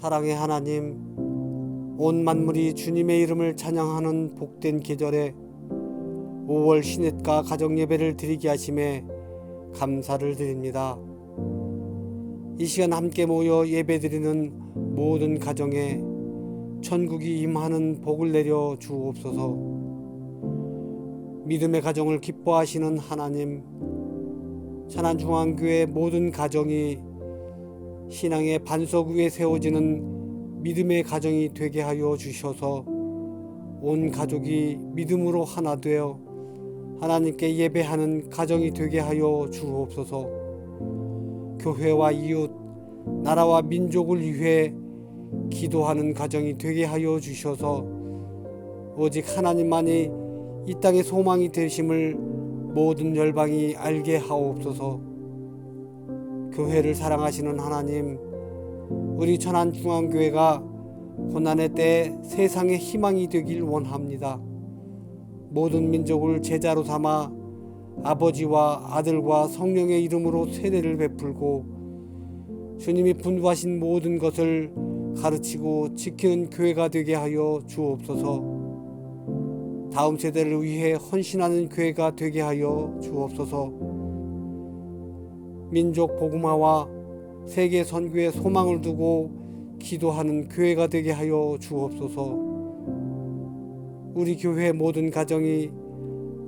사랑의 하나님, 온 만물이 주님의 이름을 찬양하는 복된 계절에 5월 신햇가 가정 예배를 드리게 하심에 감사를 드립니다. 이 시간 함께 모여 예배 드리는 모든 가정에 천국이 임하는 복을 내려 주옵소서. 믿음의 가정을 기뻐하시는 하나님, 천안중앙교회 모든 가정이 신앙의 반석 위에 세워지는 믿음의 가정이 되게 하여 주셔서 온 가족이 믿음으로 하나 되어 하나님께 예배하는 가정이 되게 하여 주옵소서. 교회와 이웃, 나라와 민족을 위해 기도하는 가정이 되게 하여 주셔서 오직 하나님만이 이 땅의 소망이 되심을 모든 열방이 알게 하옵소서. 교회를 사랑하시는 하나님, 우리 천안중앙교회가 고난의 때 세상의 희망이 되길 원합니다. 모든 민족을 제자로 삼아 아버지와 아들과 성령의 이름으로 세례를 베풀고 주님이 분부하신 모든 것을 가르치고 지키는 교회가 되게 하여 주옵소서. 다음 세대를 위해 헌신하는 교회가 되게 하여 주옵소서. 민족 복음화와 세계 선교의 소망을 두고 기도하는 교회가 되게 하여 주옵소서. 우리 교회 모든 가정이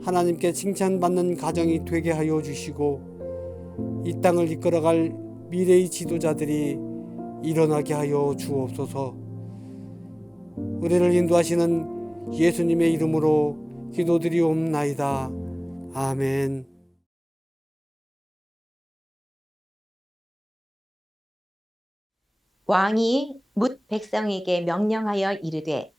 하나님께 칭찬받는 가정이 되게 하여 주시고 이 땅을 이끌어갈 미래의 지도자들이 일어나게 하여 주옵소서. 우리를 인도하시는 예수님의 이름으로 기도드리옵나이다. 아멘. 왕이 뭇 백성에게 명령하여 이르되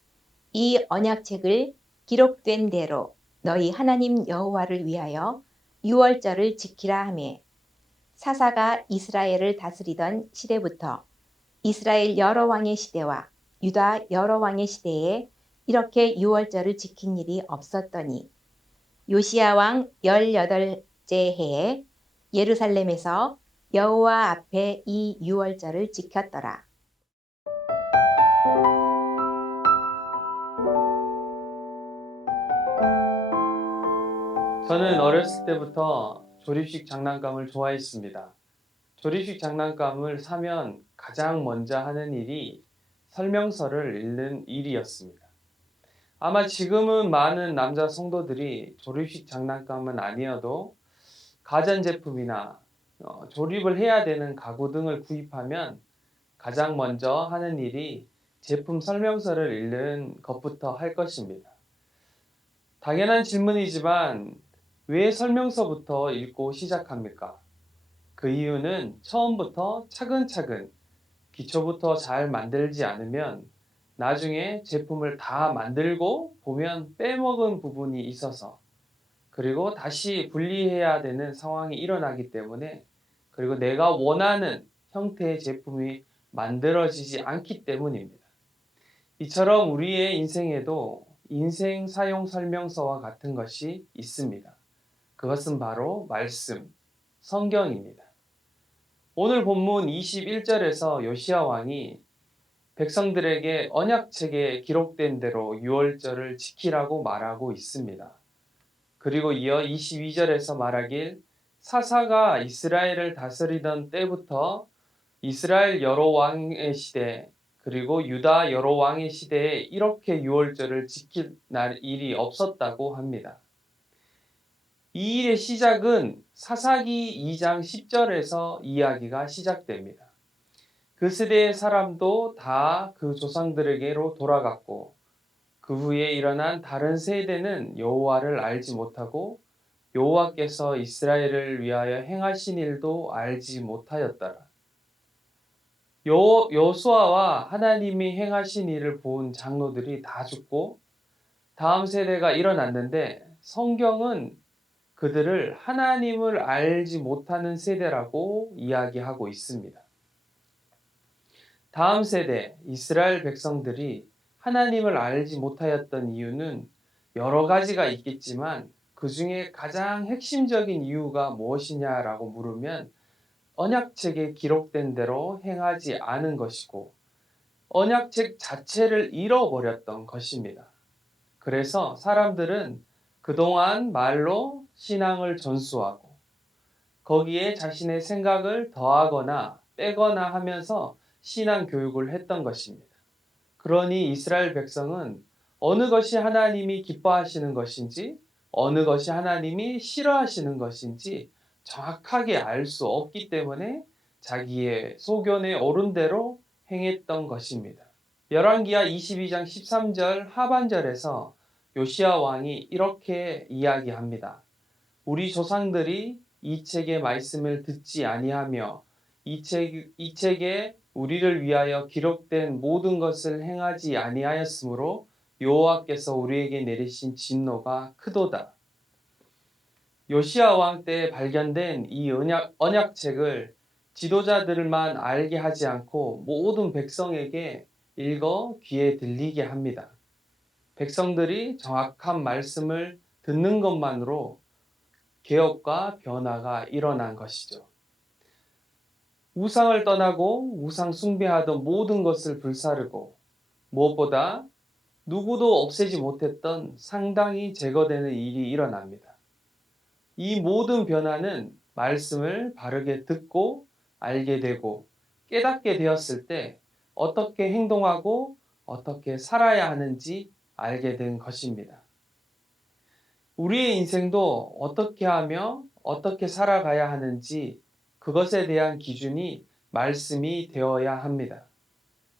이 언약책을 기록된 대로 너희 하나님 여호와를 위하여 유월절을 지키라 하매 사사가 이스라엘을 다스리던 시대부터 이스라엘 여러 왕의 시대와 유다 여러 왕의 시대에 이렇게 유월절을 지킨 일이 없었더니 요시야 왕 18째 해에 예루살렘에서 여호와 앞에 이 유월절을 지켰더라. 저는 어렸을 때부터 조립식 장난감을 좋아했습니다. 조립식 장난감을 사면 가장 먼저 하는 일이 설명서를 읽는 일이었습니다. 아마 지금은 많은 남자 성도들이 조립식 장난감은 아니어도 가전제품이나 어, 조립을 해야 되는 가구 등을 구입하면 가장 먼저 하는 일이 제품 설명서를 읽는 것부터 할 것입니다. 당연한 질문이지만 왜 설명서부터 읽고 시작합니까? 그 이유는 처음부터 차근차근 기초부터 잘 만들지 않으면 나중에 제품을 다 만들고 보면 빼먹은 부분이 있어서 그리고 다시 분리해야 되는 상황이 일어나기 때문에 그리고 내가 원하는 형태의 제품이 만들어지지 않기 때문입니다. 이처럼 우리의 인생에도 인생 사용 설명서와 같은 것이 있습니다. 그것은 바로 말씀, 성경입니다. 오늘 본문 21절에서 요시야 왕이 백성들에게 언약책에 기록된 대로 유월절을 지키라고 말하고 있습니다. 그리고 이어 22절에서 말하길 사사가 이스라엘을 다스리던 때부터 이스라엘 여러 왕의 시대 그리고 유다 여러 왕의 시대에 이렇게 유월절을 지킬 날 일이 없었다고 합니다. 이 일의 시작은 사사기 2장 10절에서 이야기가 시작됩니다. 그 세대의 사람도 다 그 조상들에게로 돌아갔고 그 후에 일어난 다른 세대는 여호와를 알지 못하고 여호와께서 이스라엘을 위하여 행하신 일도 알지 못하였더라. 여, 여수아와 하나님이 행하신 일을 본 장로들이 다 죽고 다음 세대가 일어났는데 성경은 그들을 하나님을 알지 못하는 세대라고 이야기하고 있습니다. 다음 세대 이스라엘 백성들이 하나님을 알지 못하였던 이유는 여러 가지가 있겠지만 그 중에 가장 핵심적인 이유가 무엇이냐라고 물으면 언약책에 기록된 대로 행하지 않은 것이고 언약책 자체를 잃어버렸던 것입니다. 그래서 사람들은 그동안 말로 신앙을 전수하고 거기에 자신의 생각을 더하거나 빼거나 하면서 신앙 교육을 했던 것입니다. 그러니 이스라엘 백성은 어느 것이 하나님이 기뻐하시는 것인지 어느 것이 하나님이 싫어하시는 것인지 정확하게 알 수 없기 때문에 자기의 소견에 오른 대로 행했던 것입니다. 열왕기하 22장 13절 하반절에서 요시아 왕이 이렇게 이야기합니다. 우리 조상들이 이 책의 말씀을 듣지 아니하며 이, 책, 이 책에 우리를 위하여 기록된 모든 것을 행하지 아니하였으므로 여호와께서 우리에게 내리신 진노가 크도다. 요시아 왕 때 발견된 이 언약, 언약책을 지도자들만 알게 하지 않고 모든 백성에게 읽어 귀에 들리게 합니다. 백성들이 정확한 말씀을 듣는 것만으로 개혁과 변화가 일어난 것이죠. 우상을 떠나고 우상 숭배하던 모든 것을 불사르고 무엇보다 누구도 없애지 못했던 상당히 제거되는 일이 일어납니다. 이 모든 변화는 말씀을 바르게 듣고 알게 되고 깨닫게 되었을 때 어떻게 행동하고 어떻게 살아야 하는지 알게 된 것입니다. 우리의 인생도 어떻게 하며 어떻게 살아가야 하는지 그것에 대한 기준이 말씀이 되어야 합니다.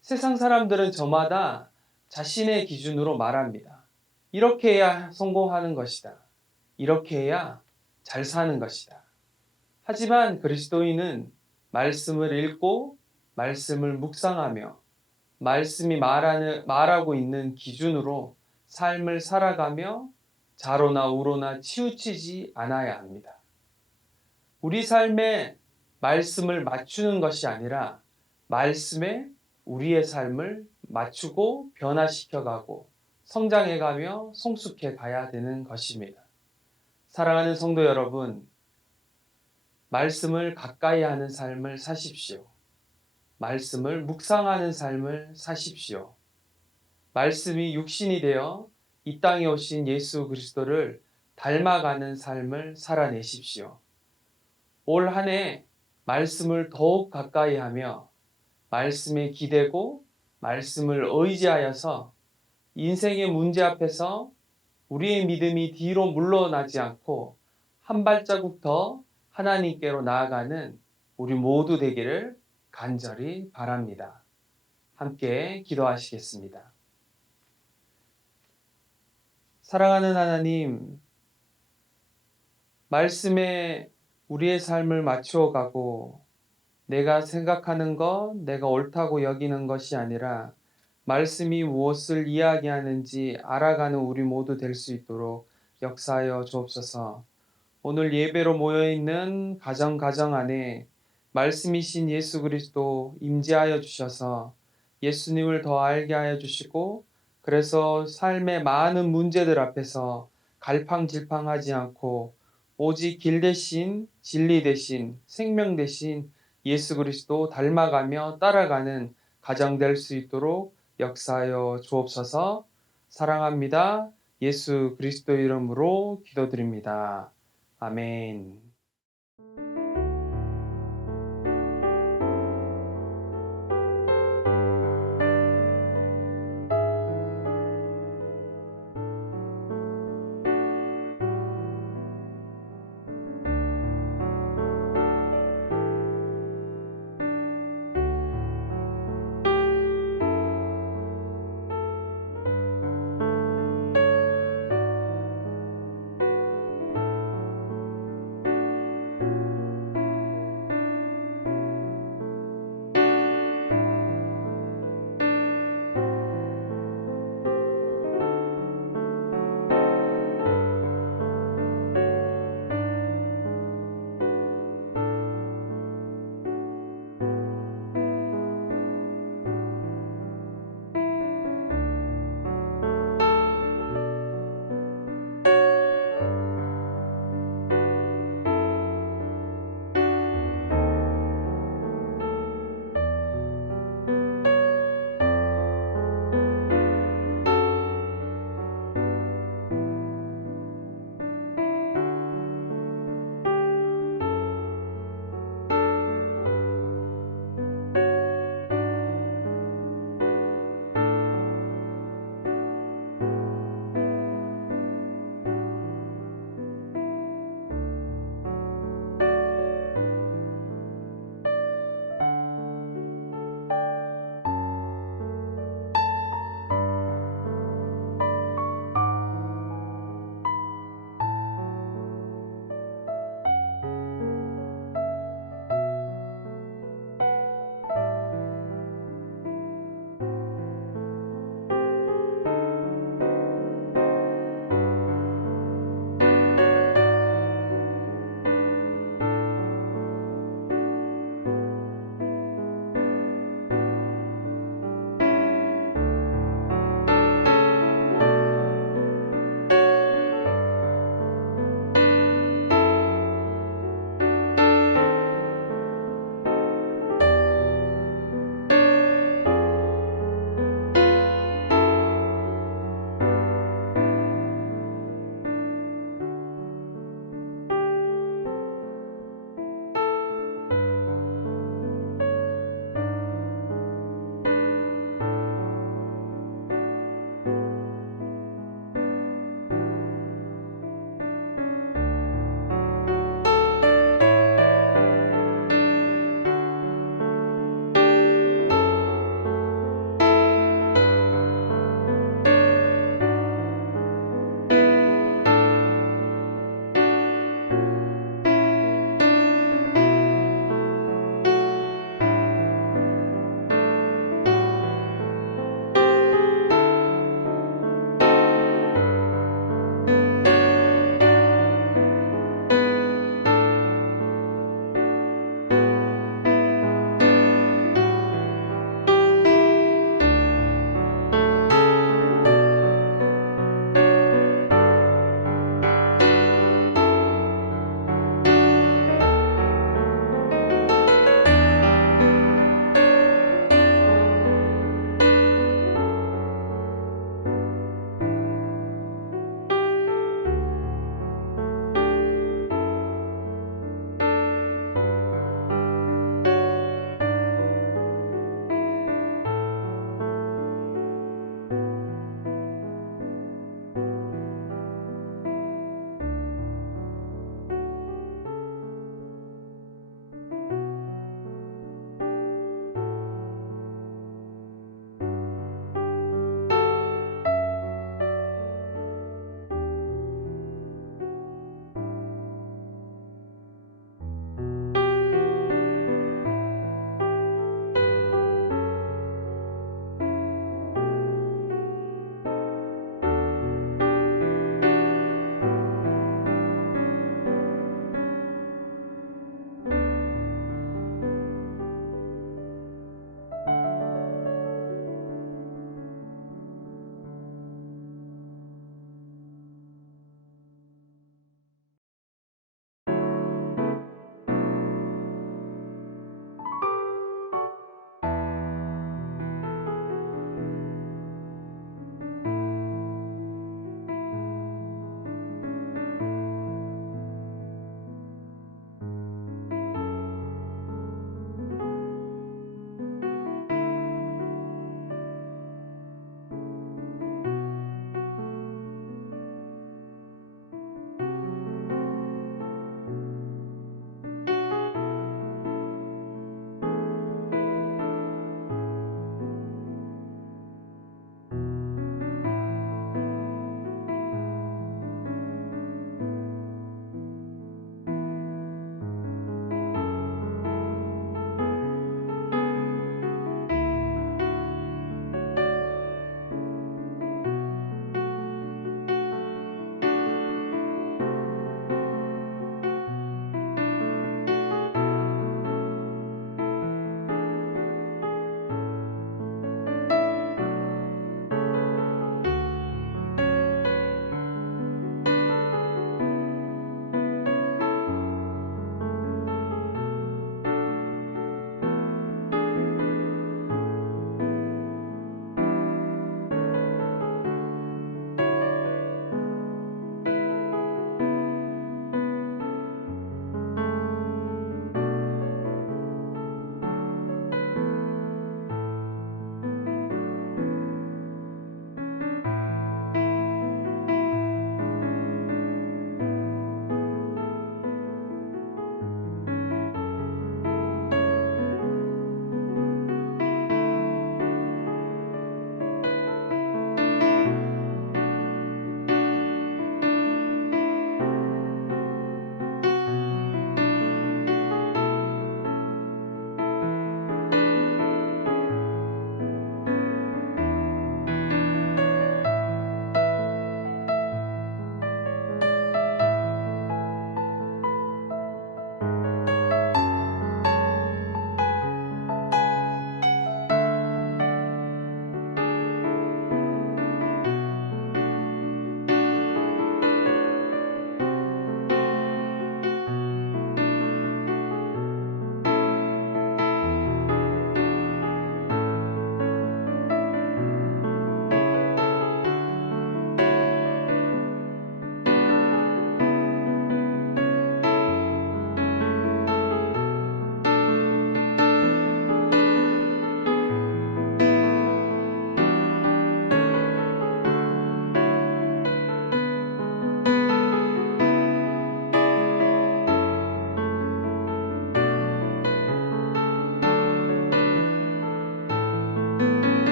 세상 사람들은 저마다 자신의 기준으로 말합니다. 이렇게 해야 성공하는 것이다. 이렇게 해야 잘 사는 것이다. 하지만 그리스도인은 말씀을 읽고 말씀을 묵상하며 말씀이 말하는, 말하고 있는 기준으로 삶을 살아가며 자로나 우로나 치우치지 않아야 합니다. 우리 삶에 말씀을 맞추는 것이 아니라 말씀에 우리의 삶을 맞추고 변화시켜가고 성장해가며 성숙해 가야 되는 것입니다. 사랑하는 성도 여러분, 말씀을 가까이 하는 삶을 사십시오. 말씀을 묵상하는 삶을 사십시오. 말씀이 육신이 되어 이 땅에 오신 예수 그리스도를 닮아가는 삶을 살아내십시오. 올 한 해 말씀을 더욱 가까이 하며 말씀에 기대고 말씀을 의지하여서 인생의 문제 앞에서 우리의 믿음이 뒤로 물러나지 않고 한 발자국 더 하나님께로 나아가는 우리 모두 되기를 간절히 바랍니다. 함께 기도하시겠습니다. 사랑하는 하나님, 말씀에 우리의 삶을 맞추어 가고 내가 생각하는 것, 내가 옳다고 여기는 것이 아니라 말씀이 무엇을 이야기하는지 알아가는 우리 모두 될 수 있도록 역사하여 주옵소서. 오늘 예배로 모여 있는 가정 가정 안에 말씀이신 예수 그리스도 임재하여 주셔서 예수님을 더 알게 하여 주시고 그래서 삶의 많은 문제들 앞에서 갈팡질팡하지 않고 오직 길 대신 진리 대신 생명 대신 예수 그리스도 닮아가며 따라가는 가정 될 수 있도록 역사하여 주옵소서 사랑합니다. 예수 그리스도 이름으로 기도드립니다. 아멘.